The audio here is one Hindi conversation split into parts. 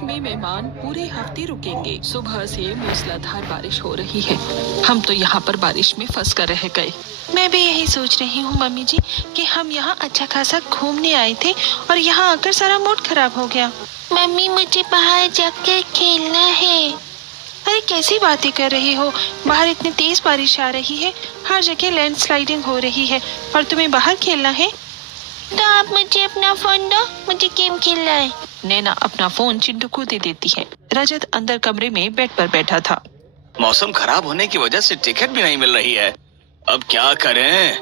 में मेहमान पूरे हफ्ते रुकेंगे। सुबह से मूसलाधार बारिश हो रही है। हम तो यहाँ पर बारिश में फंस कर रह गए। मैं भी यही सोच रही हूँ मम्मी जी कि हम यहाँ अच्छा खासा घूमने आए थे और यहाँ आकर सारा मूड खराब हो गया। मम्मी मुझे बाहर जाकर खेलना है। अरे कैसी बातें कर रही हो, बाहर इतनी तेज बारिश आ रही है, हर जगह लैंडस्लाइडिंग हो रही है और तुम्हें बाहर खेलना है। तो आप मुझे अपना फोन दो, मुझे गेम खेलना है। नैना अपना फोन चिंटू को दे देती है। रजत अंदर कमरे में बेड पर बैठा था। मौसम खराब होने की वजह से टिकट भी नहीं मिल रही है, अब क्या करें?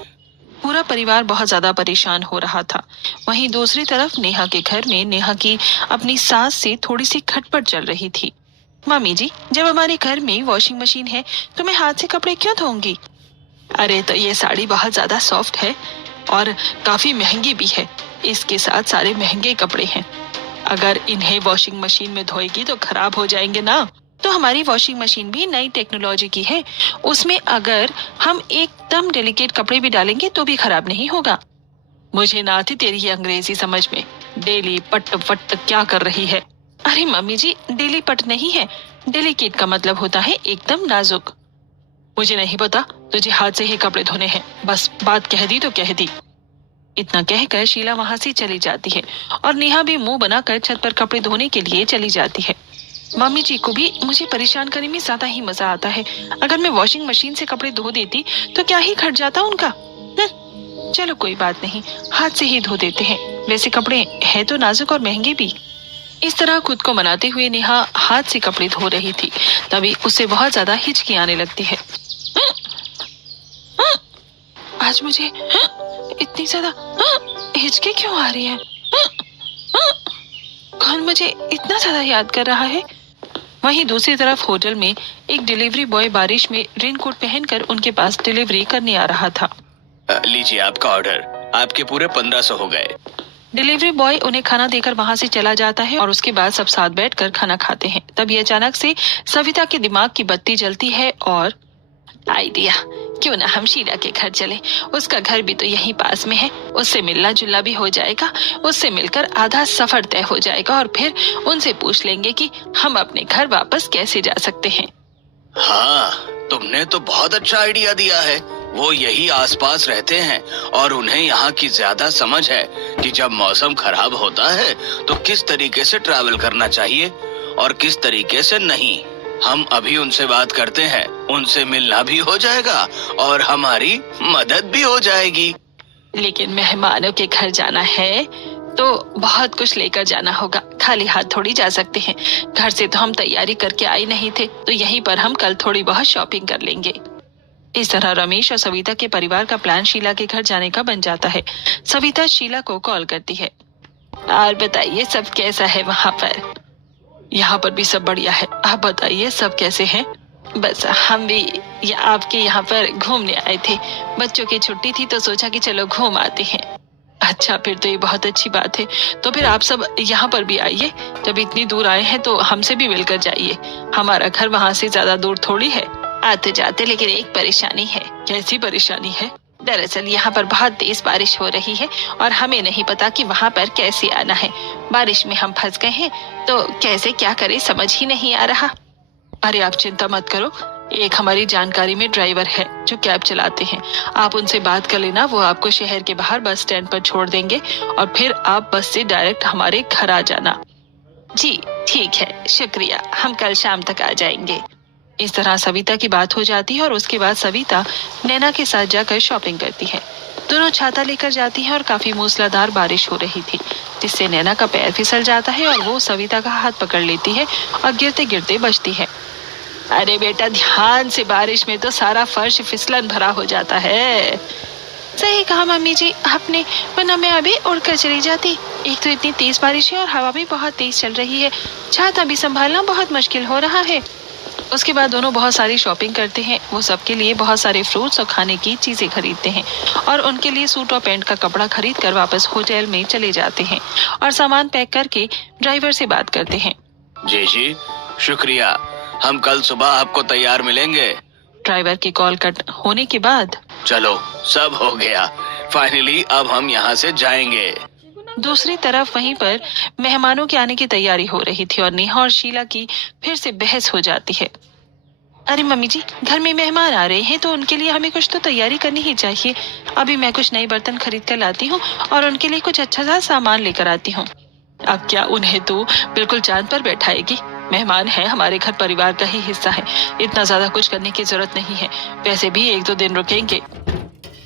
पूरा परिवार बहुत ज्यादा परेशान हो रहा था। वहीं दूसरी तरफ नेहा के घर में नेहा की अपनी सास से थोड़ी सी खटपट चल रही थी। मम्मी जी, जब हमारे घर में वॉशिंग मशीन है तो मैं हाथ से कपड़े क्यों धोऊंगी? अरे तो ये साड़ी बहुत ज्यादा सॉफ्ट है और काफी महंगी भी है। इसके साथ सारे महंगे कपड़े हैं। अगर इन्हें वॉशिंग मशीन में धोएगी तो खराब हो जाएंगे ना। तो हमारी वॉशिंग मशीन भी नई टेक्नोलॉजी की है, उसमें अगर हम एकदम डेलिकेट कपड़े भी डालेंगे तो भी खराब नहीं होगा। मुझे ना आती तेरी ये अंग्रेजी समझ में। डेली पट वट क्या कर रही है? अरे मम्मी जी, डेली पट नहीं है, डेलिकेट का मतलब होता है एकदम नाजुक। मुझे नहीं पता, तुझे हाथ से ही कपड़े धोने हैं, बस बात कह दी तो कह दी। इतना कहकर शीला वहां से चली जाती है और नेहा भी मुंह बनाकर छत पर कपड़े धोने के लिए चली जाती है। मम्मी जी को भी मुझे परेशान करने में ज्यादा ही मजा आता है। अगर मैं वॉशिंग मशीन से कपड़े धो देती तो क्या ही खट जाता उनका। चलो कोई बात नहीं, हाथ से ही धो देते हैं, वैसे कपड़े हैं तो नाजुक और महंगे भी। इस तरह खुद को मनाते हुए नेहा हाथ से कपड़े धो रही थी, तभी उसे बहुत ज्यादा हिचकी आने लगती है। आज मुझे इतनी ज्यादा हिचकी क्यों आ रही है? कौन मुझे इतना ज्यादा याद कर रहा है? वहीं दूसरी तरफ होटल में एक डिलीवरी बॉय बारिश में रेनकोट पहनकर उनके पास डिलीवरी करने आ रहा था। लीजिए आपका ऑर्डर, आपके पूरे 1500 हो गए। डिलीवरी बॉय उन्हें खाना देकर वहां से चला जाता है और उसके बाद सब साथ बैठकर खाना खाते हैं। तभी अचानक से सविता के दिमाग की बत्ती जलती है और आइडिया, क्यों ना हम शीला के घर चले, उसका घर भी तो यहीं पास में है, उससे मिलना जुलना भी हो जाएगा, उससे मिलकर आधा सफर तय हो जाएगा और फिर उनसे पूछ लेंगे कि हम अपने घर वापस कैसे जा सकते हैं। हाँ, तुमने तो बहुत अच्छा आइडिया दिया है। वो यही आसपास रहते हैं और उन्हें यहाँ की ज्यादा समझ है कि जब मौसम खराब होता है तो किस तरीके से ट्रैवल करना चाहिए और किस तरीके से नहीं। हम अभी उनसे बात करते हैं, उनसे मिलना भी हो जाएगा और हमारी मदद भी हो जाएगी। लेकिन मेहमानों के घर जाना है तो बहुत कुछ लेकर जाना होगा, खाली हाथ थोड़ी जा सकते हैं। घर से तो हम तैयारी करके आए नहीं थे, तो यहीं पर हम कल थोड़ी बहुत शॉपिंग कर लेंगे। इस तरह रमेश और सविता के परिवार का प्लान शीला के घर जाने का बन जाता है। सविता शीला को कॉल करती है। और बताइए सब कैसा है वहाँ पर? यहाँ पर भी सब बढ़िया है, आप बताइए सब कैसे हैं? बस हम भी आपके यहाँ पर घूमने आए थे, बच्चों की छुट्टी थी तो सोचा कि चलो घूम आते हैं। अच्छा, फिर तो ये बहुत अच्छी बात है। तो फिर आप सब यहाँ पर भी आइए, जब इतनी दूर आए हैं तो हमसे भी मिलकर जाइए। हमारा घर वहाँ से ज्यादा दूर थोड़ी है। आते जाते, लेकिन एक परेशानी है। कैसी परेशानी है? दरअसल यहाँ पर बहुत तेज बारिश हो रही है और हमें नहीं पता कि वहाँ पर कैसे आना है। बारिश में हम फंस गए हैं तो कैसे क्या करें समझ ही नहीं आ रहा। अरे आप चिंता मत करो, एक हमारी जानकारी में ड्राइवर है जो कैब चलाते हैं, आप उनसे बात कर लेना। वो आपको शहर के बाहर बस स्टैंड पर छोड़ देंगे और फिर आप बस से डायरेक्ट हमारे घर आ जाना। जी ठीक है, शुक्रिया, हम कल शाम तक आ जाएंगे। इस तरह सविता की बात हो जाती है और उसके बाद सविता नैना के साथ जाकर शॉपिंग करती है। दोनों छाता लेकर जाती हैं और काफी मूसलाधार बारिश हो रही थी, जिससे नैना का पैर फिसल जाता है और वो सविता का हाथ पकड़ लेती है और गिरते गिरते बचती है। अरे बेटा ध्यान से, बारिश में तो सारा फर्श फिसलन भरा हो जाता है। सही कहा मम्मी जी आपने, वरना मैं अभी उड़कर चली जाती। एक तो इतनी तेज बारिश है और हवा भी बहुत तेज चल रही है, छाता भी संभालना बहुत मुश्किल हो रहा है। उसके बाद दोनों बहुत सारी शॉपिंग करते हैं। वो सबके लिए बहुत सारे फ्रूट्स और खाने की चीजें खरीदते हैं और उनके लिए सूट और पैंट का कपड़ा खरीद कर वापस होटल में चले जाते हैं और सामान पैक करके ड्राइवर से बात करते हैं। जी शुक्रिया, हम कल सुबह आपको तैयार मिलेंगे। ड्राइवर की कॉल कट होने के बाद चलो सब हो गया, फाइनली अब हम यहाँ से जाएंगे। दूसरी तरफ वहीं पर मेहमानों के आने की तैयारी हो रही थी और नेहा और शीला की फिर से बहस हो जाती है। अरे मम्मी जी, घर में मेहमान आ रहे हैं तो उनके लिए हमें कुछ तो तैयारी करनी ही चाहिए। अभी मैं कुछ नए बर्तन खरीद कर लाती हूँ और उनके लिए कुछ अच्छा सा सामान लेकर आती हूँ। अब क्या उन्हें तो बिल्कुल चांद पर बैठाएगी। मेहमान है, हमारे घर परिवार का ही हिस्सा है, इतना ज्यादा कुछ करने की जरूरत नहीं है। वैसे भी 1-2 दिन रुकेंगे।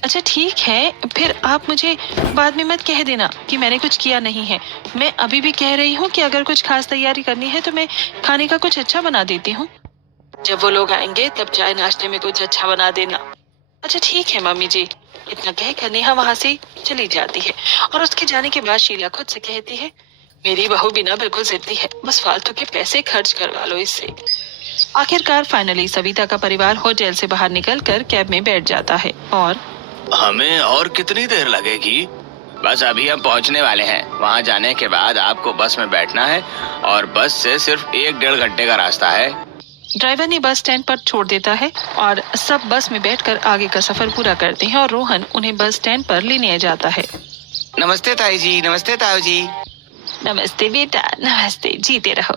अच्छा ठीक है, फिर आप मुझे बाद में मत कह देना कि मैंने कुछ किया नहीं है। मैं अभी भी कह रही हूँ कि अगर कुछ खास तैयारी करनी है तो मैं खाने का कुछ अच्छा बना देती हूँ। जब वो लोग आएंगे तब चाय नाश्ते में कुछ अच्छा बना देना। अच्छा ठीक है मम्मी जी। इतना कहकर नेहा वहां से चली जाती है और उसके जाने के बाद शीला खुद से कहती है, मेरी बहू बिना बिल्कुल जिद्दी है, बस फालतू के पैसे खर्च करवा लो इससे। आखिरकार फाइनली सविता का परिवार होटल से बाहर निकलकर कैब में बैठ जाता है और हमें और कितनी देर लगेगी? बस अभी हम पहुंचने वाले हैं। वहां जाने के बाद आपको बस में बैठना है और बस से सिर्फ 1-1.5 घंटे का रास्ता है। ड्राइवर ने बस स्टैंड पर छोड़ देता है और सब बस में बैठकर आगे का सफर पूरा करते हैं और रोहन उन्हें बस स्टैंड पर लेने जाता है। नमस्ते ताई जी, नमस्ते ताऊ जी। नमस्ते बेटा, नमस्ते, जीते रहो।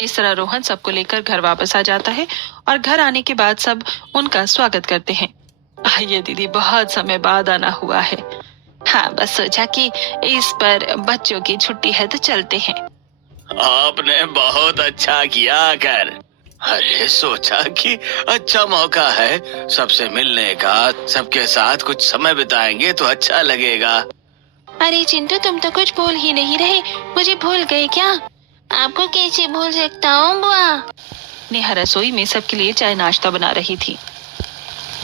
इस तरह रोहन सबको लेकर घर वापस आ जाता है और घर आने के बाद सब उनका स्वागत करते हैं। आइए दीदी, बहुत समय बाद आना हुआ है। हाँ, बस सोचा कि इस पर बच्चों की छुट्टी है तो चलते हैं। आपने बहुत अच्छा किया आकर। अरे सोचा कि अच्छा मौका है सबसे मिलने का, सबके साथ कुछ समय बिताएंगे तो अच्छा लगेगा। अरे चिंटू, तुम तो कुछ भूल ही नहीं रहे, मुझे भूल गए क्या? आपको कैसे भूल सकता हूँ बुआ? नेहा रसोई में सबके लिए चाय नाश्ता बना रही थी।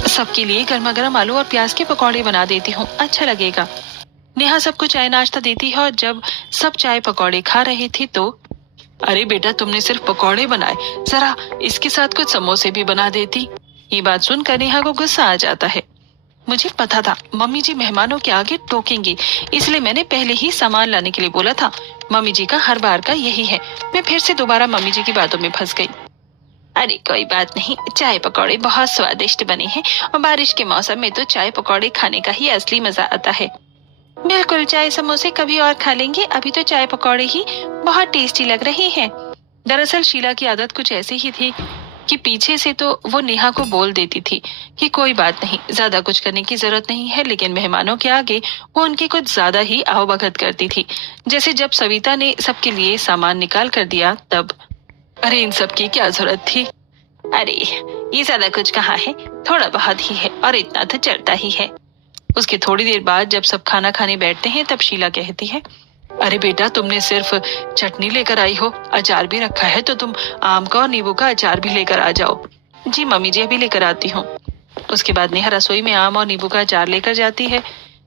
सबके लिए गर्मा गर्म आलू और प्याज के पकौड़े बना देती हूँ, अच्छा लगेगा। नेहा सबको चाय नाश्ता देती है और जब सब चाय पकौड़े खा रहे थे तो अरे बेटा, तुमने सिर्फ पकौड़े बनाए, जरा इसके साथ कुछ समोसे भी बना देती। ये बात सुनकर नेहा को गुस्सा आ जाता है। मुझे पता था मम्मी जी मेहमानों के आगे टोकेंगी, इसलिए मैंने पहले ही सामान लाने के लिए बोला था। मम्मी जी का हर बार का यही है। मैं फिर से दोबारा मम्मी जी की बातों में फंस गई। अरे कोई बात नहीं, चाय पकौड़े बहुत स्वादिष्ट बने हैं और बारिश के मौसम में तो चाय पकौड़े खाने का ही असली मजा आता है। बिल्कुल, चाय समोसे कभी और खा लेंगे, अभी तो चाय पकौड़े ही बहुत टेस्टी लग रहे हैं। दरअसल शीला की आदत कुछ ऐसी ही थी कि पीछे से तो वो नेहा को बोल देती थी कि कोई बात नहीं, ज्यादा कुछ करने की जरूरत नहीं है, लेकिन मेहमानों के आगे वो उनकी कुछ ज्यादा ही आवभगत करती थी। जैसे जब सविता ने सबके लिए सामान निकाल कर दिया तब अरे इन सब की क्या जरूरत थी? अरे ये ज्यादा कुछ कहाँ है, थोड़ा बहुत ही है और इतना तो चलता ही है। उसके थोड़ी देर बाद जब सब खाना खाने बैठते हैं तब शीला कहती है, अरे बेटा, तुमने सिर्फ चटनी लेकर आई हो, अचार भी रखा है तो तुम आम का और नींबू का अचार भी लेकर आ जाओ। जी मम्मी जी, अभी लेकर आती हूँ। उसके बाद नेहा रसोई में आम और नींबू का अचार लेकर जाती है।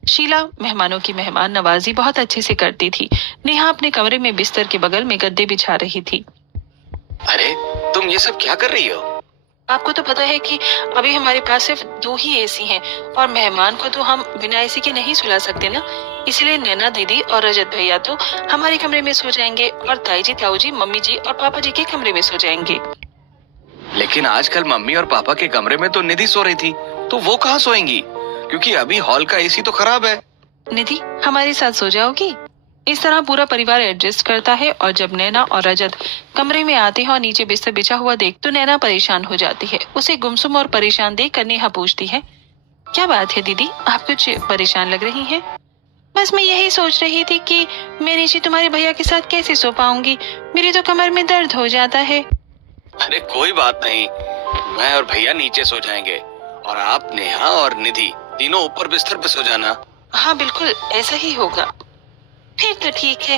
शीला मेहमानों की मेहमान नवाजी बहुत अच्छे से करती थी। नेहा अपने कमरे में बिस्तर के बगल में गद्दे बिछा रही थी। अरे तुम ये सब क्या कर रही हो? आपको तो पता है कि अभी हमारे पास सिर्फ 2 ही एसी हैं और मेहमान को तो हम बिना एसी के नहीं सुला सकते ना, इसलिए नैना दीदी और रजत भैया तो हमारे कमरे में सो जाएंगे और ताई जी, ताऊ जी, मम्मी जी और पापा जी के कमरे में सो जाएंगे। लेकिन आजकल मम्मी और पापा के कमरे में तो निधि सो रही थी, तो वो कहाँ सोएंगी? क्योंकि अभी हॉल का एसी तो खराब है। निधि हमारे साथ सो जाओगी? इस तरह पूरा परिवार एडजस्ट करता है और जब नैना और रजत कमरे में आते हैं और नीचे बिस्तर बिछा हुआ देख तो नैना परेशान हो जाती है। उसे गुमसुम और परेशान देख कर नेहा पूछती है, क्या बात है दीदी, आप कुछ परेशान लग रही हैं? बस मैं यही सोच रही थी कि मैं नीचे तुम्हारे भैया के साथ कैसे सो पाऊंगी, मेरी तो कमर में दर्द हो जाता है। अरे कोई बात नहीं, मैं और भैया नीचे सो जाएंगे और आप नेहा और निधि तीनों ऊपर बिस्तर पे सो जाना। हाँ बिल्कुल, ऐसा ही होगा। फिर तो ठीक है।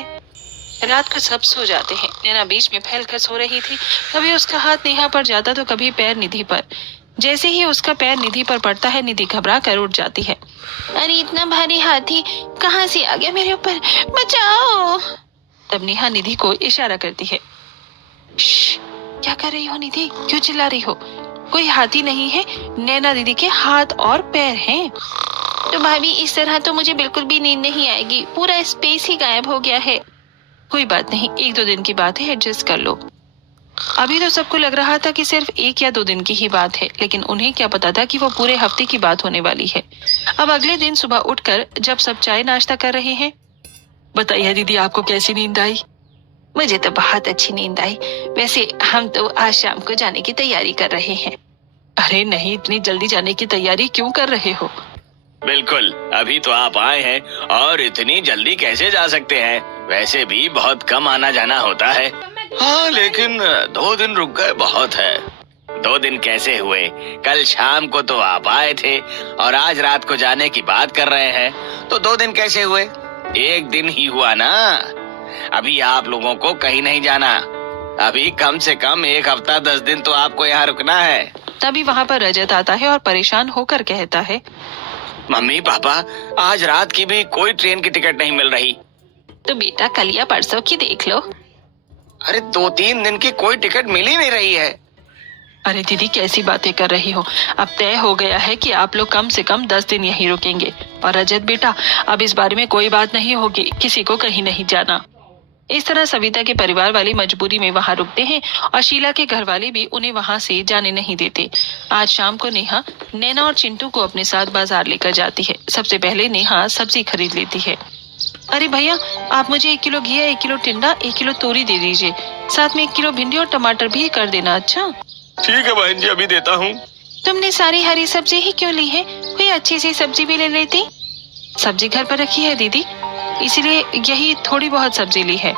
रात को सब सो जाते हैं। नैना बीच में फैलकर सो रही थी, कभी उसका हाथ नेहा पर जाता तो कभी पैर निधि पर। जैसे ही उसका पैर निधि पर पड़ता है निधि घबरा कर उठ जाती है। अरे इतना भारी हाथी कहाँ से आ गया मेरे ऊपर, बचाओ। तब नेहा निधि को इशारा करती है। क्या कर रही हो निधि, क्यों चिल्ला रही हो? कोई हाथी नहीं है, नैना दीदी के हाथ और पैर हैं। तो भाभी इस तरह तो मुझे बिल्कुल भी नींद नहीं आएगी, पूरा स्पेस ही गायब हो गया है। कोई बात नहीं, 1-2 दिन की बात है, एडजस्ट कर लो। अभी तो सबको लग रहा था कि सिर्फ 1 या 2 दिन की ही बात है, लेकिन उन्हें क्या पता था कि वो पूरे हफ्ते की बात होने वाली है। अब अगले दिन सुबह उठकर जब सब चाय नाश्ता कर रहे हैं बताइए दीदी, आपको कैसी नींद आई? मुझे तो बहुत अच्छी नींद आई। वैसे हम तो आज शाम को जाने की तैयारी कर रहे हैं। अरे नहीं, इतनी जल्दी जाने की तैयारी क्यों कर रहे हो? बिल्कुल, अभी तो आप आए हैं और इतनी जल्दी कैसे जा सकते हैं? वैसे भी बहुत कम आना जाना होता है। हाँ, लेकिन 2 दिन रुक गए बहुत है। 2 दिन कैसे हुए? कल शाम को तो आप आए थे और आज रात को जाने की बात कर रहे हैं, तो 2 दिन कैसे हुए? 1 दिन ही हुआ ना। अभी आप लोगों को कहीं नहीं जाना। अभी कम से कम 1 हफ्ता 10 दिन तो आपको यहाँ रुकना है। तभी वहाँ पर रजत आता है और परेशान होकर कहता है, मम्मी पापा, आज रात की भी कोई ट्रेन की टिकट नहीं मिल रही। तो बेटा कल या परसों की देख लो। अरे 2-3 दिन की कोई टिकट मिल ही नहीं रही है। अरे दीदी, कैसी बातें कर रही हो? अब तय हो गया है कि आप लोग कम से कम 10 दिन यहीं रुकेंगे। और रजत बेटा, अब इस बारे में कोई बात नहीं होगी, किसी को कहीं नहीं जाना। इस तरह सविता के परिवार वाले मजबूरी में वहां रुकते हैं और शीला के घर वाले भी उन्हें वहां से जाने नहीं देते। आज शाम को नेहा नैना और चिंटू को अपने साथ बाजार लेकर जाती है। सबसे पहले नेहा सब्जी खरीद लेती है। अरे भैया, आप मुझे 1 किलो घिया, 1 किलो टिंडा, 1 किलो तोरी दे दीजिए। साथ में 1 किलो भिंडी और टमाटर भी कर देना। अच्छा ठीक है बहन जी, अभी देता हूँ। तुमने सारी हरी सब्जी ही क्यों ली है? कोई अच्छी सी सब्जी भी ले लेती। सब्जी घर पर रखी है दीदी, इसीलिए यही थोड़ी बहुत सब्जी ली है।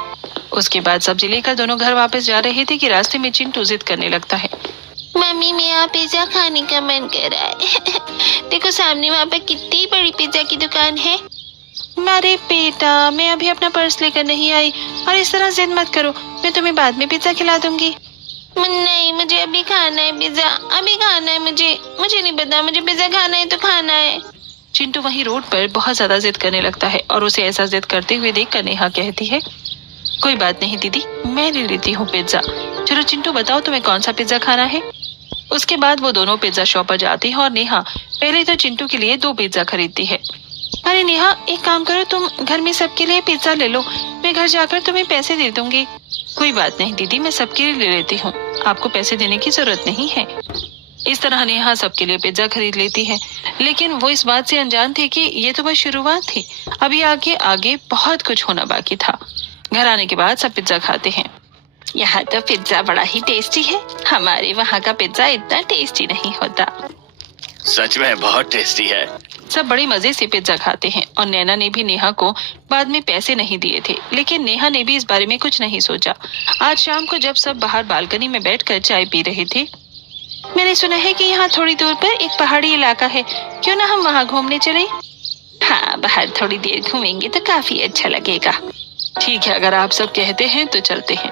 उसके बाद सब्जी लेकर दोनों घर वापस जा रहे थे कि रास्ते में चिंटू जिद करने लगता है। मम्मी, मेरा पिज्जा खाने का मन कर रहा है। देखो सामने वहाँ पर कितनी बड़ी पिज्जा की दुकान है। अरे बेटा, मैं अभी अपना पर्स लेकर नहीं आई, और इस तरह जिद मत करो, मैं तुम्हें बाद में पिज्जा खिला दूंगी। नहीं, मुझे अभी खाना है पिज्जा, अभी खाना है मुझे नहीं पता, मुझे पिज्जा खाना है तो खाना है। चिंटू वहीं रोड पर बहुत ज्यादा जिद करने लगता है और उसे ऐसा जिद करते हुए देखकर नेहा कहती है, कोई बात नहीं दीदी, मैं ले लेती हूँ पिज्जा। चलो चिंटू, बताओ तुम्हें कौन सा पिज्जा खाना है? उसके बाद वो दोनों पिज्जा शॉप पर जाती है और नेहा पहले तो चिंटू के लिए 2 पिज्जा खरीदती है। अरे नेहा, एक काम करो, तुम घर में सबके लिए पिज्जा ले लो, मैं घर जाकर तुम्हें पैसे दे दूंगी। कोई बात नहीं दीदी, मैं सबके लिए ले लेती हूँ, आपको पैसे देने की जरूरत नहीं है। इस तरह नेहा सबके लिए पिज्जा खरीद लेती है, लेकिन वो इस बात से अनजान थी कि ये तो बस शुरुआत थी, अभी आगे आगे बहुत कुछ होना बाकी था। घर आने के बाद सब पिज्जा खाते हैं। यहाँ तो पिज्जा बड़ा ही टेस्टी है, हमारे वहाँ का पिज्जा इतना टेस्टी नहीं होता। सच में बहुत टेस्टी है। सब बड़े मजे से पिज्जा खाते हैं और नैना ने भी नेहा को बाद में पैसे नहीं दिए थे, लेकिन नेहा ने भी इस बारे में कुछ नहीं सोचा। आज शाम को जब सब बाहर बालकनी में बैठकर चाय पी रहे थे, मैंने सुना है कि यहाँ थोड़ी दूर पर एक पहाड़ी इलाका है, क्यों ना हम वहाँ घूमने चले? हाँ, बाहर थोड़ी देर घूमेंगे तो काफी अच्छा लगेगा। ठीक है, अगर आप सब कहते हैं तो चलते हैं।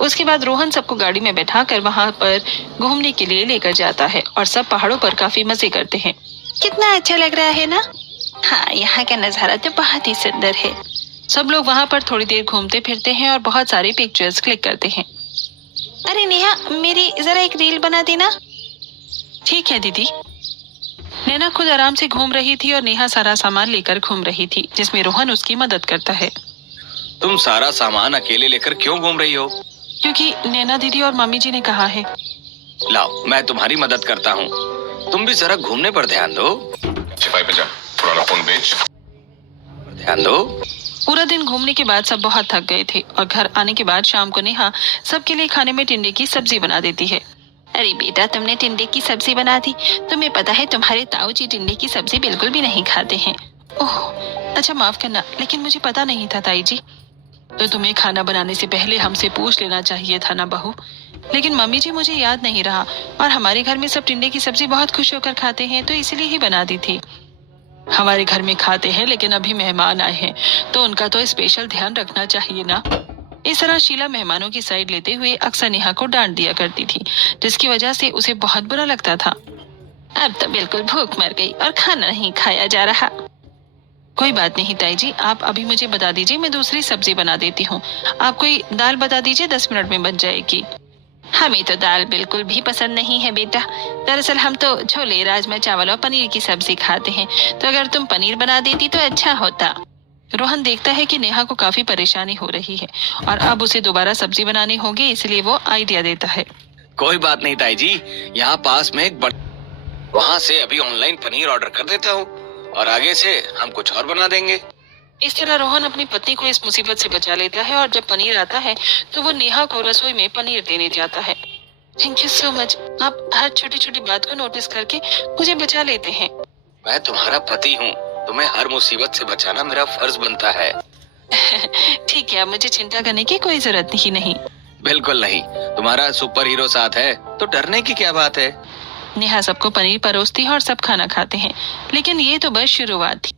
उसके बाद रोहन सबको गाड़ी में बैठाकर वहाँ पर घूमने के लिए लेकर जाता है और सब पहाड़ों पर काफी मजे करते हैं। कितना अच्छा लग रहा है ना? हाँ, यहाँ का नजारा तो बहुत ही सुंदर है। सब लोग वहाँ पर थोड़ी देर घूमते फिरते हैं और बहुत सारे पिक्चर्स क्लिक करते हैं। अरे नेहा, मेरी जरा एक रील बना देना। ठीक है दीदी। नैना खुद आराम से घूम रही थी और नेहा सारा सामान लेकर घूम रही थी, जिसमें रोहन उसकी मदद करता है। तुम सारा सामान अकेले लेकर क्यों घूम रही हो? क्योंकि नैना दीदी और मम्मी जी ने कहा है। लाओ, मैं तुम्हारी मदद करता हूँ, तुम भी जरा घूमने पर ध्यान दो। ध्यान दो। पूरा दिन घूमने के बाद सब बहुत थक गए थे और घर आने के बाद शाम को नेहा सबके लिए खाने में टिंडे की सब्जी बना देती है। अरे बेटा, तुमने टिंडे की सब्जी बना दी? तुम्हें पता है तुम्हारे ताऊ जी टिंडे की सब्जी बिल्कुल भी नहीं खाते हैं। ओह, अच्छा माफ करना, लेकिन मुझे पता नहीं था ताई जी। तो तुम्हें खाना बनाने से पहले हमसे पूछ लेना चाहिए था ना बहू। लेकिन मम्मी जी, मुझे याद नहीं रहा, और हमारे घर में सब टिंडे की सब्जी बहुत खुश होकर खाते हैं, तो इसलिए ही बना दी थी। हमारे घर में खाते हैं, लेकिन अभी मेहमान आए हैं तो उनका तो स्पेशल ध्यान रखना चाहिए ना। इस तरह शीला मेहमानों की साइड लेते हुए अक्सर नेहा को डांट दिया करती थी, जिसकी वजह से उसे बहुत बुरा लगता था। अब तो बिल्कुल भूख मर गई और खाना नहीं खाया जा रहा। कोई बात नहीं ताई जी, आप अभी मुझे बता दीजिए, मैं दूसरी सब्जी बना देती हूँ। आप कोई दाल बता दीजिए, 10 मिनट में बन जाएगी। हमें तो दाल बिल्कुल भी पसंद नहीं है बेटा। दरअसल हम तो छोले, राजमा चावल और पनीर की सब्जी खाते हैं, तो अगर तुम पनीर बना देती तो अच्छा होता। रोहन देखता है कि नेहा को काफी परेशानी हो रही है और अब उसे दोबारा सब्जी बनानी होगी, इसलिए वो आइडिया देता है। कोई बात नहीं ताई जी, यहाँ पास में एक वहाँ से अभी ऑनलाइन पनीर ऑर्डर कर देता हूँ और आगे से हम कुछ और बना देंगे। इस तरह रोहन अपनी पत्नी को इस मुसीबत से बचा लेता है और जब पनीर आता है तो वो नेहा को रसोई में पनीर देने जाता है। थैंक यू सो मच, आप हर छोटी छोटी बात को नोटिस करके मुझे बचा लेते हैं। मैं तुम्हारा पति हूँ, तुम्हें हर मुसीबत से बचाना मेरा फर्ज बनता है। ठीक है, अब मुझे चिंता करने की कोई जरूरत ही नहीं। बिल्कुल नहीं, तुम्हारा सुपर हीरो साथ है तो डरने की क्या बात है। नेहा सबको पनीर परोसती है और सब खाना खाते हैं, लेकिन ये तो बस शुरुआत थी।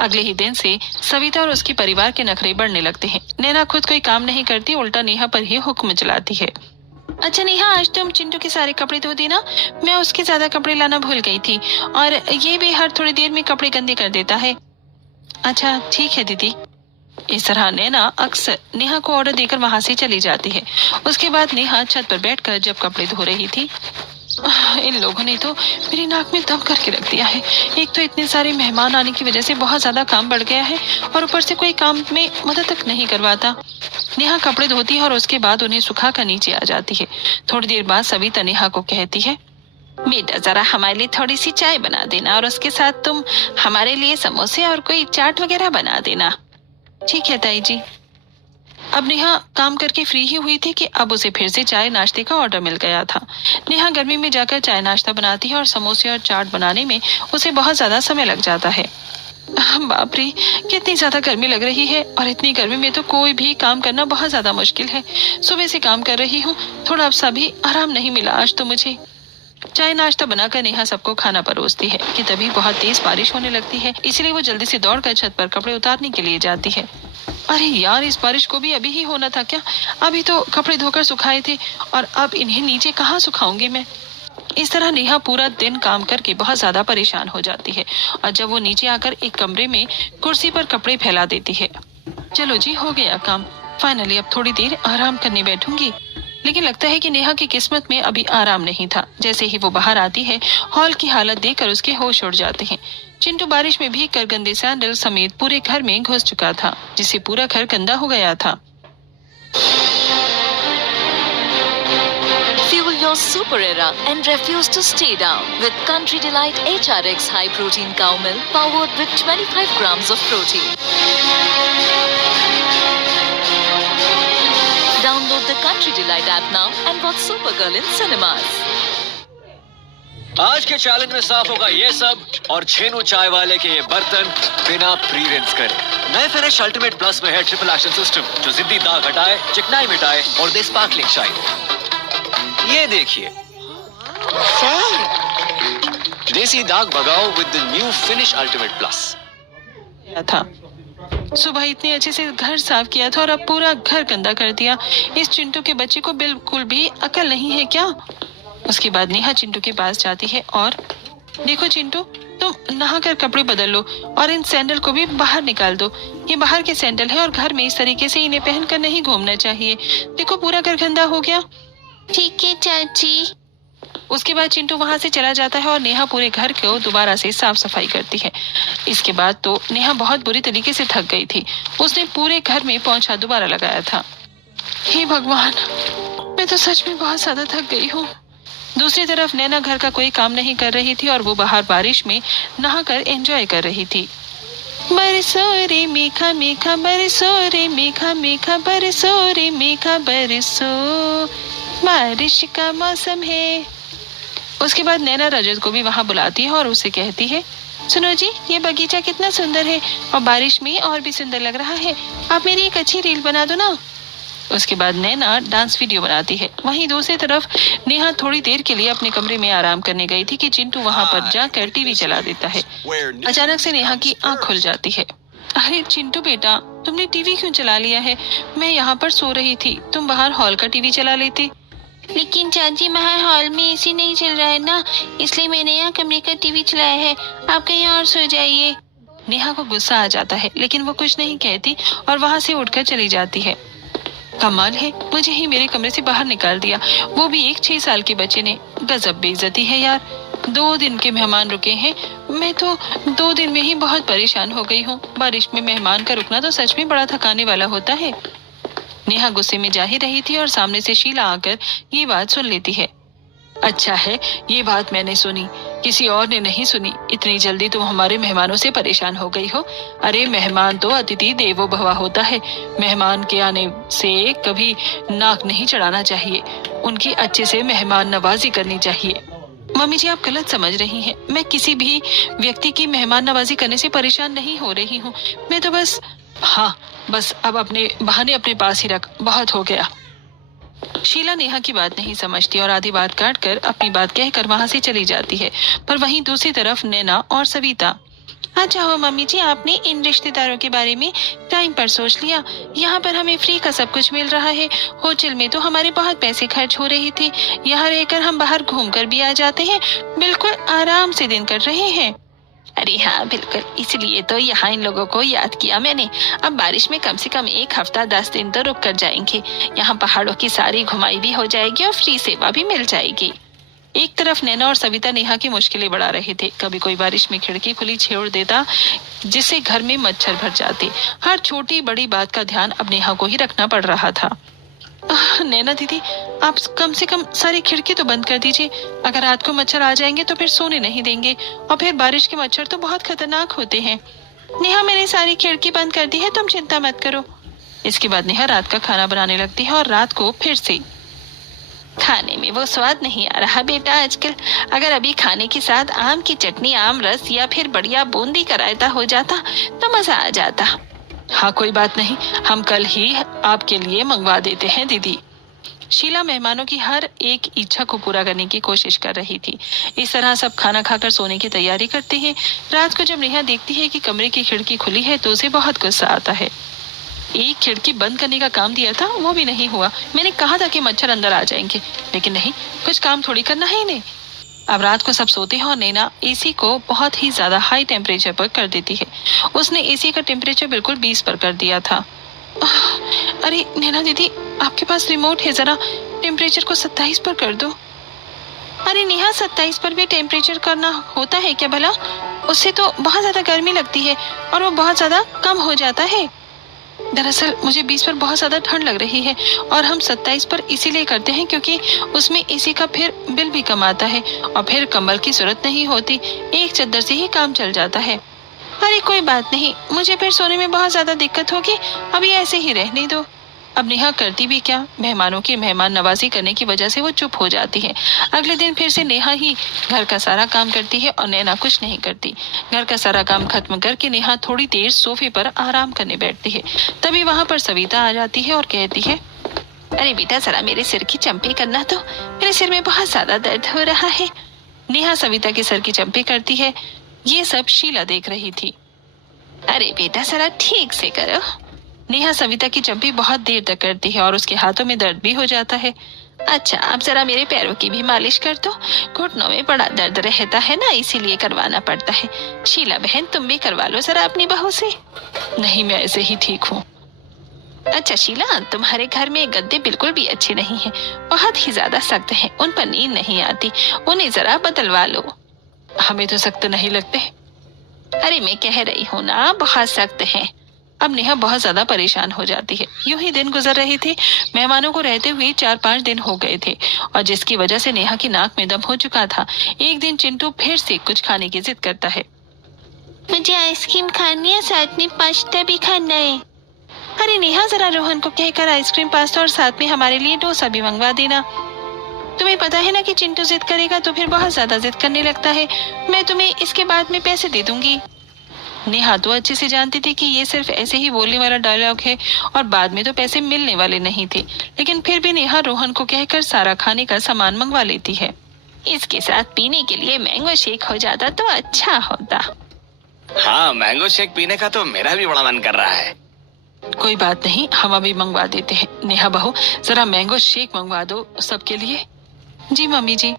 अगले ही दिन से सविता और उसके परिवार के नखरे बढ़ने लगते हैं। नैना खुद कोई काम नहीं करती, उल्टा नेहा पर ही हुक्म चलाती है। अच्छा नेहा, आज तुम चिंटू के सारे कपड़े धो देना, मैं उसके ज्यादा कपड़े लाना भूल गई थी, और ये भी हर थोड़ी देर में कपड़े गंदे कर देता है। अच्छा ठीक है दीदी। इस तरह नैना अक्सर नेहा को ऑर्डर देकर वहां से चली जाती है। उसके बाद नेहा छत पर बैठकर जब कपड़े धो रही थी, इन लोगों ने तो मेरी नाक में दम करके रख दिया है। एक तो इतने सारे मेहमान आने की वजह से बहुत ज्यादा काम बढ़ गया है और ऊपर से कोई काम में मदद तक नहीं करवाता। नेहा कपड़े धोती है और उसके बाद उन्हें सुखा कर नीचे आ जाती है। थोड़ी देर बाद सविता नेहा को कहती है, बेटा जरा हमारे लिए थोड़ी सी चाय बना देना और उसके साथ तुम हमारे लिए समोसे और कोई चाट वगैरह बना देना। ठीक है ताई जी। अब नेहा काम करके फ्री ही हुई थी कि अब उसे फिर से चाय नाश्ते का ऑर्डर मिल गया था। नेहा गर्मी में जाकर चाय नाश्ता बनाती है और समोसे और चाट बनाने में उसे बहुत ज्यादा समय लग जाता है। बाप रे, कितनी ज्यादा गर्मी लग रही है, और इतनी गर्मी में तो कोई भी काम करना बहुत ज्यादा मुश्किल है। सुबह से काम कर रही हूँ, थोड़ा सा भी आराम नहीं मिला आज तो मुझे। चाय नाश्ता बनाकर नेहा सबको खाना परोसती है कि तभी बहुत तेज बारिश होने लगती है, इसलिए वो जल्दी से दौड़कर छत पर कपड़े उतारने के लिए जाती है। अरे यार, इस बारिश को भी अभी ही होना था क्या? अभी तो कपड़े धोकर सुखाए थे और अब इन्हें नीचे कहाँ सुखाऊंगी मैं। इस तरह नेहा पूरा दिन काम करके बहुत ज्यादा परेशान हो जाती है और जब वो नीचे आकर एक कमरे में कुर्सी पर कपड़े फैला देती है। चलो जी, हो गया काम, फाइनली अब थोड़ी देर आराम करने बैठूंगी। लेकिन लगता है कि नेहा की किस्मत में अभी आराम नहीं था। जैसे ही वो बाहर आती है, हॉल की हालत देखकर उसके होश उड़ जाते हैं। चिंटू बारिश में भीगकर गंदे सैंडल समेत पूरे घर में घुस चुका था, जिससे पूरा घर गंदा हो गया था। Fuel your super era and refuse to stay down with Country Delight HRX high protein cow milk powered with 25 grams of protein. Download the Country Delight app now and watch Supergirl in cinemas. आज के चैलेंज में साफ होगा ये सब और छेनू चाय वाले के ये बर्तन बिना प्री रिंस करे। नए फिनिश अल्टीमेट प्लस में है ट्रिपल एक्शन सिस्टम जो जिद्दी दाग हटाए, चिकनाई मिटाए और दे स्पार्कलिंग शाइन। ये देखिए, देसी दाग भगाओ with the new Finish ultimate plus. था सुबह इतने अच्छे से घर साफ किया था और अब पूरा घर गंदा कर दिया। इस चिंटू के बच्चे को बिल्कुल भी अकल नहीं है क्या? उसके बाद नेहा चिंटू के पास जाती है और देखो चिंटू, तुम नहाकर कपड़े बदल लो और इन सैंडल को भी बाहर निकाल दो। ये बाहर के सैंडल है और घर में इस तरीके से इन्हें पहनकर नहीं घूमना चाहिए। देखो पूरा घर गंदा हो गया। ठीक है चाची। उसके बाद चिंटू वहां से चला जाता है और नेहा पूरे घर को दोबारा से साफ सफाई करती है। इसके बाद तो नेहा बहुत बुरी तरीके से थक गई थी। उसने पूरे घर में पोंछा दोबारा लगाया था। हे भगवान, मैं तो सच में बहुत ज्यादा थक गई हूँ। दूसरी तरफ नैना घर का कोई काम नहीं कर रही थी और वो बाहर बारिश में नहाकर एंजॉय कर रही थी। बरसो रे मीठा मीठा बरसो रे मीठा मीठा बरसो रे मीठा बरसो, बारिश का मौसम है। उसके बाद नैना रजत को भी वहां बुलाती है और उसे कहती है, सुनो जी, ये बगीचा कितना सुंदर है और बारिश में और भी सुंदर लग रहा है। आप मेरी एक अच्छी रील बना दो ना। उसके बाद नैना डांस वीडियो बनाती है। वहीं दूसरी तरफ नेहा थोड़ी देर के लिए अपने कमरे में आराम करने गई थी कि चिंटू वहां पर जाकर टीवी चला देता है। अचानक से नेहा की आंख खुल जाती है। अरे चिंटू बेटा, तुमने टीवी क्यों चला लिया है? मैं यहाँ पर सो रही थी, तुम बाहर हॉल का टीवी चला लेते। लेकिन चाची, बाहर हॉल में एसी नहीं चल रहा है ना, इसलिए मैंने यहाँ कमरे का टीवी चलाया है। आप कहीं और सो जाइए। नेहा को गुस्सा आ जाता है, लेकिन वो कुछ नहीं कहती और वहां से उठकर चली जाती है। कमाल है, मुझे ही मेरे कमरे से बाहर निकाल दिया, वो भी एक 6 साल के बच्चे ने। गजब बेइज्जती है यार। 2 दिन के मेहमान रुके हैं, मैं तो 2 दिन में ही बहुत परेशान हो गई हूँ। बारिश में मेहमान का रुकना तो सच में बड़ा थकाने वाला होता है। नेहा गुस्से में जा ही रही थी और सामने से शीला आकर ये बात सुन लेती है। अच्छा है ये बात मैंने सुनी, किसी और ने नहीं सुनी। इतनी जल्दी तुम हमारे मेहमानों से परेशान हो गई हो। अरे मेहमान तो अतिथि देवो भव होता है। मेहमान के आने से कभी नाक नहीं चढ़ाना चाहिए, उनकी अच्छे से मेहमान नवाजी करनी चाहिए। मम्मी जी आप गलत समझ रही हैं। मैं किसी भी व्यक्ति की मेहमान नवाजी करने से परेशान नहीं हो रही हूँ। मैं तो बस बस अब अपने बहाने अपने पास ही रख, बहुत हो गया। शीला नेहा की बात नहीं समझती और आधी बात काट कर अपनी बात कहकर वहां से चली जाती है। पर वहीं दूसरी तरफ नैना और सविता। अच्छा हो मम्मी जी, आपने इन रिश्तेदारों के बारे में टाइम पर सोच लिया। यहाँ पर हमें फ्री का सब कुछ मिल रहा है। होटल में तो हमारे बहुत पैसे खर्च हो रहे थे, यहाँ रहकर हम बाहर घूम कर भी आ जाते हैं, बिल्कुल आराम से दिन कट रहे हैं। अरे हाँ बिल्कुल, इसलिए तो यहाँ इन लोगों को याद किया मैंने। अब बारिश में कम से कम 1 हफ्ता 10 दिन तो रुक कर जाएंगे। यहाँ पहाड़ों की सारी घुमाई भी हो जाएगी और फ्री सेवा भी मिल जाएगी। एक तरफ नैना और सविता नेहा की मुश्किलें बढ़ा रहे थे। कभी कोई बारिश में खिड़की खुली छोड़ देता जिससे घर में मच्छर भर जाते। हर छोटी बड़ी बात का ध्यान अब नेहा को ही रखना पड़ रहा था। नैना दीदी आप कम से कम सारी खिड़की तो बंद कर दीजिए। अगर रात को मच्छर आ जाएंगे तो फिर सोने नहीं देंगे, और फिर बारिश के मच्छर तो बहुत खतरनाक होते हैं। नेहा मैंने सारी खिड़की बंद कर दी है, तुम चिंता मत करो। इसके बाद नेहा रात का खाना बनाने लगती है और रात को फिर से खाने में वो स्वाद नहीं आ रहा बेटा आजकल। अगर अभी खाने के साथ आम की चटनी, आम रस या फिर बढ़िया बूंदी का रायता हो जाता तो मजा आ जाता। हाँ कोई बात नहीं, हम कल ही आपके लिए मंगवा देते हैं दीदी। शीला मेहमानों की हर एक इच्छा को पूरा करने की कोशिश कर रही थी। इस तरह सब खाना खाकर सोने की तैयारी करते हैं। रात को जब नेहा देखती है कि कमरे की खिड़की खुली है तो उसे बहुत गुस्सा आता है। एक खिड़की बंद करने का काम दिया था, वो भी नहीं हुआ। मैंने कहा था कि मच्छर अंदर आ जाएंगे, लेकिन नहीं, कुछ काम थोड़ी करना है इन्हें। अब रात को सब सोते हैं और नैना एसी को बहुत ही ज्यादा हाई टेम्परेचर पर कर देती है। उसने एसी का टेम्परेचर बिल्कुल 20 पर कर दिया था। अरे नैना दीदी आपके पास रिमोट है, जरा टेम्परेचर को 27 पर कर दो। अरे नेहा 27 पर भी टेम्परेचर करना होता है क्या भला? उससे तो बहुत ज्यादा गर्मी लगती है और वो बहुत ज्यादा कम हो जाता है। दरअसल मुझे 20 पर बहुत ज्यादा ठंड लग रही है और हम 27 पर इसीलिए करते हैं क्योंकि उसमें एसी का फिर बिल भी कम आता है और फिर कंबल की जरूरत नहीं होती, एक चादर से ही काम चल जाता है। अरे कोई बात नहीं, मुझे फिर सोने में बहुत ज्यादा दिक्कत होगी, अभी ऐसे ही रहने दो। अब नेहा करती भी क्या, मेहमानों की मेहमान नवाजी करने की वजह से वो चुप हो जाती है। अगले दिन फिर से नेहा ही घर का सारा काम करती है और नैना कुछ नहीं करती। घर का सारा काम खत्म करके नेहा थोड़ी देर सोफे पर आराम करने बैठती है। तभी वहां पर सविता आ जाती है और कहती है, अरे बेटा जरा मेरे सिर की चंपी करना, तो मेरे सिर में बहुत ज्यादा दर्द हो रहा है। नेहा सविता के सर की चंपी करती है। ये सब शीला देख रही थी। अरे बेटा जरा ठीक से करो। नेहा सविता की चंपी बहुत देर तक करती है और उसके हाथों में दर्द भी हो जाता है। अच्छा अब जरा मेरे पैरों की भी मालिश कर दो, घुटनों में बड़ा दर्द रहता है ना, इसीलिए करवाना पड़ता है। शीला बहन तुम भी करवा लो जरा अपनी बहू से। नहीं मैं ऐसे ही ठीक हूँ। अच्छा शीला तुम्हारे घर में गद्दे बिल्कुल भी अच्छे नहीं हैं, बहुत ही ज्यादा सख्त हैं, उन पर नींद नहीं आती, उन्हें जरा बदलवा लो। हमें तो सख्त नहीं लगते। अरे मैं कह रही हूँ ना बहुत सख्त हैं। अब नेहा बहुत ज्यादा परेशान हो जाती है। यूं ही दिन गुजर रहे थे। मेहमानों को रहते हुए 4-5 दिन हो गए थे और जिसकी वजह से नेहा की नाक में दम हो चुका था। एक दिन चिंटू फिर से कुछ खाने की जिद करता है। मुझे आइसक्रीम खानी है, साथ में पास्ता भी खाना है। अरे नेहा जरा रोहन को कहकर आइसक्रीम, पास्ता और साथ में हमारे लिए डोसा भी मंगवा देना। तुम्हें पता है ना कि चिंटू जिद करेगा तो फिर बहुत ज्यादा जिद करने लगता है। मैं तुम्हें इसके बाद में पैसे दे दूंगी। नेहा तो अच्छे से जानती थी कि ये सिर्फ ऐसे ही बोलने वाला डायलॉग है और बाद में तो पैसे मिलने वाले नहीं थे, लेकिन फिर भी नेहा रोहन को कहकर सारा खाने का सामान मंगवा लेती है। इसके साथ पीने के लिए मैंगो शेक हो जाता तो अच्छा होता। हाँ मैंगो शेक पीने का तो मेरा भी बड़ा मन कर रहा है। कोई बात नहीं, हम अभी मंगवा देते हैं। नेहा बहू जरा मैंगो शेक मंगवा दो सबके लिए। जी मम्मी जी।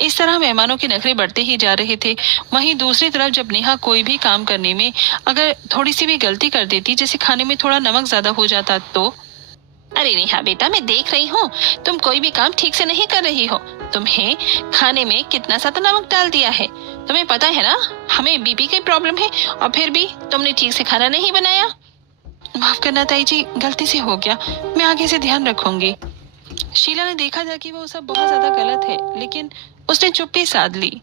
इस तरह मेहमानों के नखरे बढ़ते ही जा रहे थे। वहीं दूसरी तरफ जब नेहा कोई भी काम करने में अगर थोड़ी सी भी गलती कर देती, जैसे खाने में थोड़ा नमक ज्यादा हो जाता तो। अरे नेहा बेटा मैं देख रही हूँ तुम कोई भी काम ठीक से नहीं कर रही हो। तुम्हें खाने में कितना सा तो नमक डाल दिया है। तुम्हें पता है ना हमें बीपी की प्रॉब्लम है और फिर भी तुमने ठीक से खाना नहीं बनाया। माफ करना ताई जी, गलती से हो गया, मैं आगे से ध्यान रखूंगी। शीला ने देखा था कि वो सब बहुत ज्यादा गलत है, लेकिन उसने चुप्पी साध ली।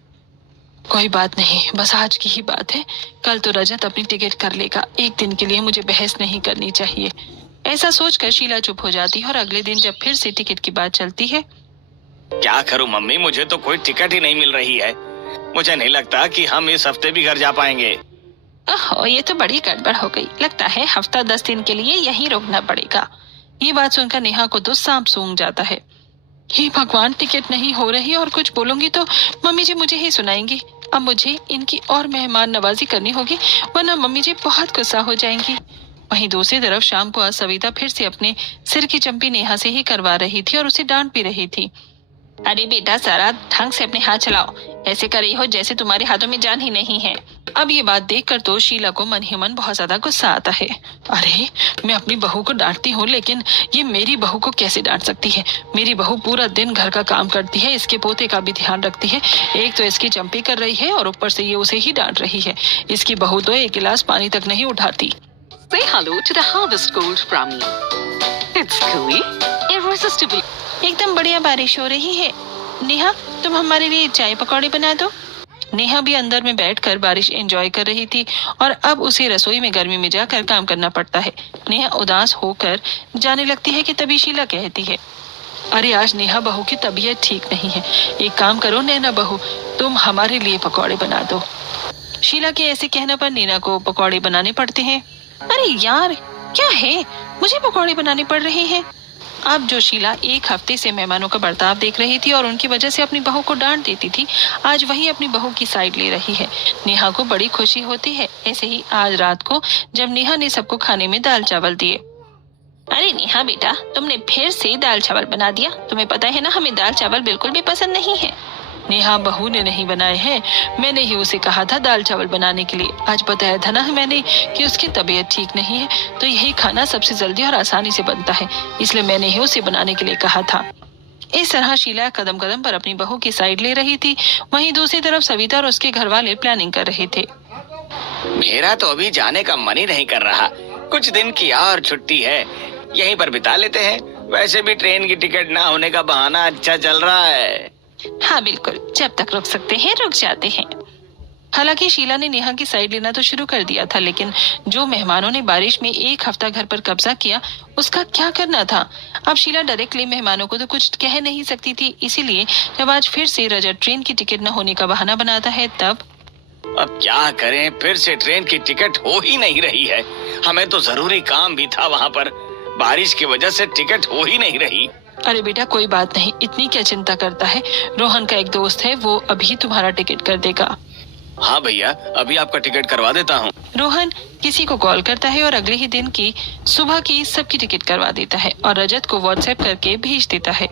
कोई बात नहीं, बस आज की ही बात है। कल तो रजत अपनी टिकट कर लेगा, एक दिन के लिए मुझे बहस नहीं करनी चाहिए। ऐसा सोचकर शीला चुप हो जाती है और अगले दिन जब फिर से टिकट की बात चलती है। क्या करूं मम्मी, मुझे तो कोई टिकट ही नहीं मिल रही है। मुझे नहीं लगता कि हम इस हफ्ते भी घर जा पाएंगे। ओह, ये तो बड़ी गड़बड़ हो गई। लगता है हफ्ता 10 दिन के लिए यहीं रुकना पड़ेगा। ये बात सुनकर नेहा को तो सांप सूंघ जाता है। हे भगवान, टिकट नहीं हो रही और कुछ बोलूंगी तो मम्मी जी मुझे ही सुनाएंगी। अब मुझे इनकी और मेहमान नवाजी करनी होगी, वरना मम्मी जी बहुत गुस्सा हो जाएंगी। वहीं दूसरी तरफ शाम को आज सविता फिर से अपने सिर की चंपी नेहा से ही करवा रही थी और उसे डांट भी रही थी। अरे बेटा, सारा ढंग से अपने हाथ चलाओ, ऐसे कर रही हो जैसे तुम्हारे हाथों में जान ही नहीं है। अब ये बात देखकर तो शीला को मन ही मन बहुत ज्यादा गुस्सा आता है। अरे, मैं अपनी बहू को डांटती हूँ, लेकिन ये मेरी बहू को कैसे डांट सकती है। मेरी बहू पूरा दिन घर का काम करती है, इसके पोते का भी ध्यान रखती है। एक तो इसकी चंपी कर रही है और ऊपर से ये उसे ही डांट रही है। इसकी बहू तो एक गिलास पानी तक नहीं उठाती। Say hello to the Harvest Gold Brownie. It's gooey, irresistible. एकदम बढ़िया बारिश हो रही है। नेहा, तुम हमारे लिए चाय पकौड़े बना दो। नेहा भी अंदर में बैठकर बारिश एंजॉय कर रही थी और अब उसे रसोई में गर्मी में जाकर काम करना पड़ता है। नेहा उदास होकर जाने लगती है कि तभी शीला कहती है, अरे आज नेहा बहू की तबीयत ठीक नहीं है। एक काम करो नैना बहू, तुम हमारे लिए पकौड़े बना दो। शीला के ऐसे कहने पर नैना को पकौड़े बनाने पड़ते हैं। अरे यार, क्या है, मुझे पकौड़े बनाने पड़ रहे हैं। अब जो शीला एक हफ्ते से मेहमानों का बर्ताव देख रही थी और उनकी वजह से अपनी बहू को डांट देती थी, आज वही अपनी बहू की साइड ले रही है। नेहा को बड़ी खुशी होती है। ऐसे ही आज रात को जब नेहा ने सबको खाने में दाल चावल दिए। अरे नेहा बेटा, तुमने फिर से दाल चावल बना दिया। तुम्हें पता है ना, हमें दाल चावल बिल्कुल भी पसंद नहीं है। नेहा, बहू ने नहीं बनाए हैं, मैंने ही उसे कहा था दाल चावल बनाने के लिए। आज बताया था ना मैंने कि उसकी तबीयत ठीक नहीं है, तो यही खाना सबसे जल्दी और आसानी से बनता है, इसलिए मैंने ही उसे बनाने के लिए कहा था। इस तरह शीला कदम कदम पर अपनी बहू की साइड ले रही थी। वहीं दूसरी तरफ सविता और उसके घर वाले प्लानिंग कर रहे थे। मेरा तो अभी जाने का मन ही नहीं कर रहा। कुछ दिन की और छुट्टी है, यहीं पर बिता लेते हैं। वैसे भी ट्रेन की टिकट ना होने का बहाना अच्छा चल रहा है। हाँ बिल्कुल, जब तक रुक सकते हैं रुक जाते हैं। हालांकि शीला ने नेहा की साइड लेना तो शुरू कर दिया था, लेकिन जो मेहमानों ने बारिश में एक हफ्ता घर पर कब्जा किया, उसका क्या करना था। अब शीला डायरेक्टली मेहमानों को तो कुछ कह नहीं सकती थी, इसीलिए जब आज फिर से रजत ट्रेन की टिकट न होने का बहाना बनाता है, तब अब क्या करें, फिर से ट्रेन की टिकट हो ही नहीं रही है। हमें तो जरूरी काम भी था वहाँ पर, बारिश की वजह से टिकट हो ही नहीं रही। अरे बेटा, कोई बात नहीं, इतनी क्या चिंता करता है। रोहन का एक दोस्त है, वो अभी तुम्हारा टिकट कर देगा। हाँ भैया, अभी आपका टिकट करवा देता हूँ। रोहन किसी को कॉल करता है और अगले ही दिन की सुबह की सबकी टिकट करवा देता है और रजत को व्हाट्सएप करके भेज देता है।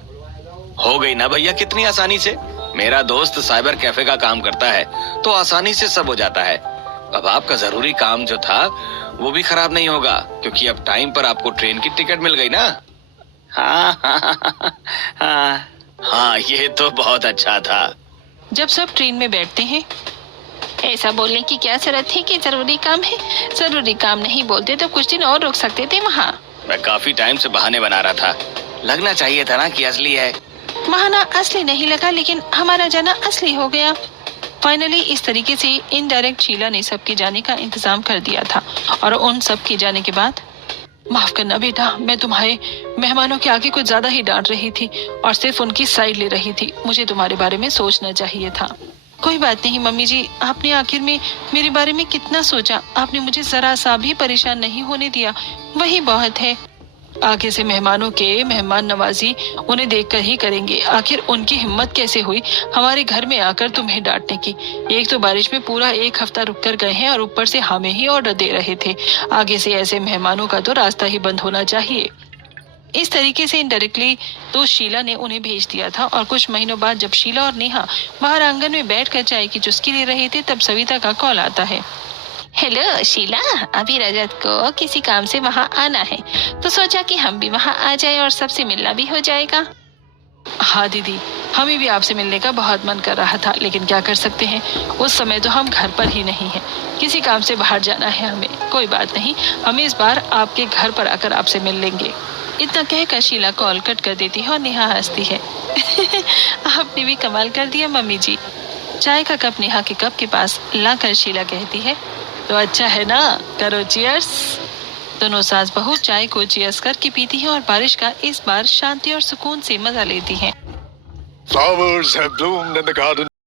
हो गई ना भैया, कितनी आसानी से। मेरा दोस्त साइबर कैफे का काम करता है, तो आसानी से सब हो जाता है। अब आपका जरूरी काम जो था वो भी खराब नहीं होगा, क्योंकि अब टाइम पर आपको ट्रेन की टिकट मिल गई ना। हाँ, ये तो बहुत अच्छा था। जब सब ट्रेन में बैठते हैं, ऐसा बोलने की क्या जरूरत थी कि जरूरी काम है। जरूरी काम नहीं बोलते तो कुछ दिन और रुक सकते थे वहाँ। मैं काफी टाइम से बहाने बना रहा था, लगना चाहिए था ना कि असली है। बहाना असली नहीं लगा, लेकिन हमारा जाना असली हो गया। फाइनली इस तरीके से इनडायरेक्ट शीला ने सबके जाने का इंतजाम कर दिया था और उन सब के जाने के बाद, माफ करना बेटा, मैं तुम्हारे मेहमानों के आगे कुछ ज्यादा ही डांट रही थी और सिर्फ उनकी साइड ले रही थी। मुझे तुम्हारे बारे में सोचना चाहिए था। कोई बात नहीं मम्मी जी, आपने आखिर में मेरे बारे में कितना सोचा। आपने मुझे जरा सा भी परेशान नहीं होने दिया, वही बहुत है। आगे से मेहमानों के मेहमान नवाजी उन्हें देखकर ही करेंगे। आखिर उनकी हिम्मत कैसे हुई हमारे घर में आकर तुम्हें डांटने की। एक तो बारिश में पूरा एक हफ्ता रुक कर गए हैं और ऊपर से हमें ही ऑर्डर दे रहे थे। आगे से ऐसे मेहमानों का तो रास्ता ही बंद होना चाहिए। इस तरीके से इनडायरेक्टली तो शीला ने उन्हें भेज दिया था और कुछ महीनों बाद जब शीला और नेहा बाहर आंगन में बैठकर चाय की चुस्की ले रहे थे, तब सविता का कॉल आता है। हेलो शीला, अभी रजत को किसी काम से वहाँ आना है, तो सोचा कि हम भी वहाँ आ जाए और सबसे मिलना भी हो जाएगा। हाँ दीदी, हमें भी आपसे मिलने का बहुत मन कर रहा था, लेकिन क्या कर सकते हैं, उस समय तो हम घर पर ही नहीं हैं। किसी काम से बाहर जाना है हमें। कोई बात नहीं, हम इस बार आपके घर पर आकर आपसे मिल लेंगे। इतना कहकर शीला कॉल कट कर देती है और नेहा हंसती है। आपने भी कमाल कर दिया मम्मी जी। चाय का कप नेहा के कप के पास लाकर शीला कहती है, तो अच्छा है ना, करो चीयर्स। दोनों सास बहू चाय को चीयर्स करके पीती हैं और बारिश का इस बार शांति और सुकून से मजा लेती हैं। Flowers have bloomed in the garden.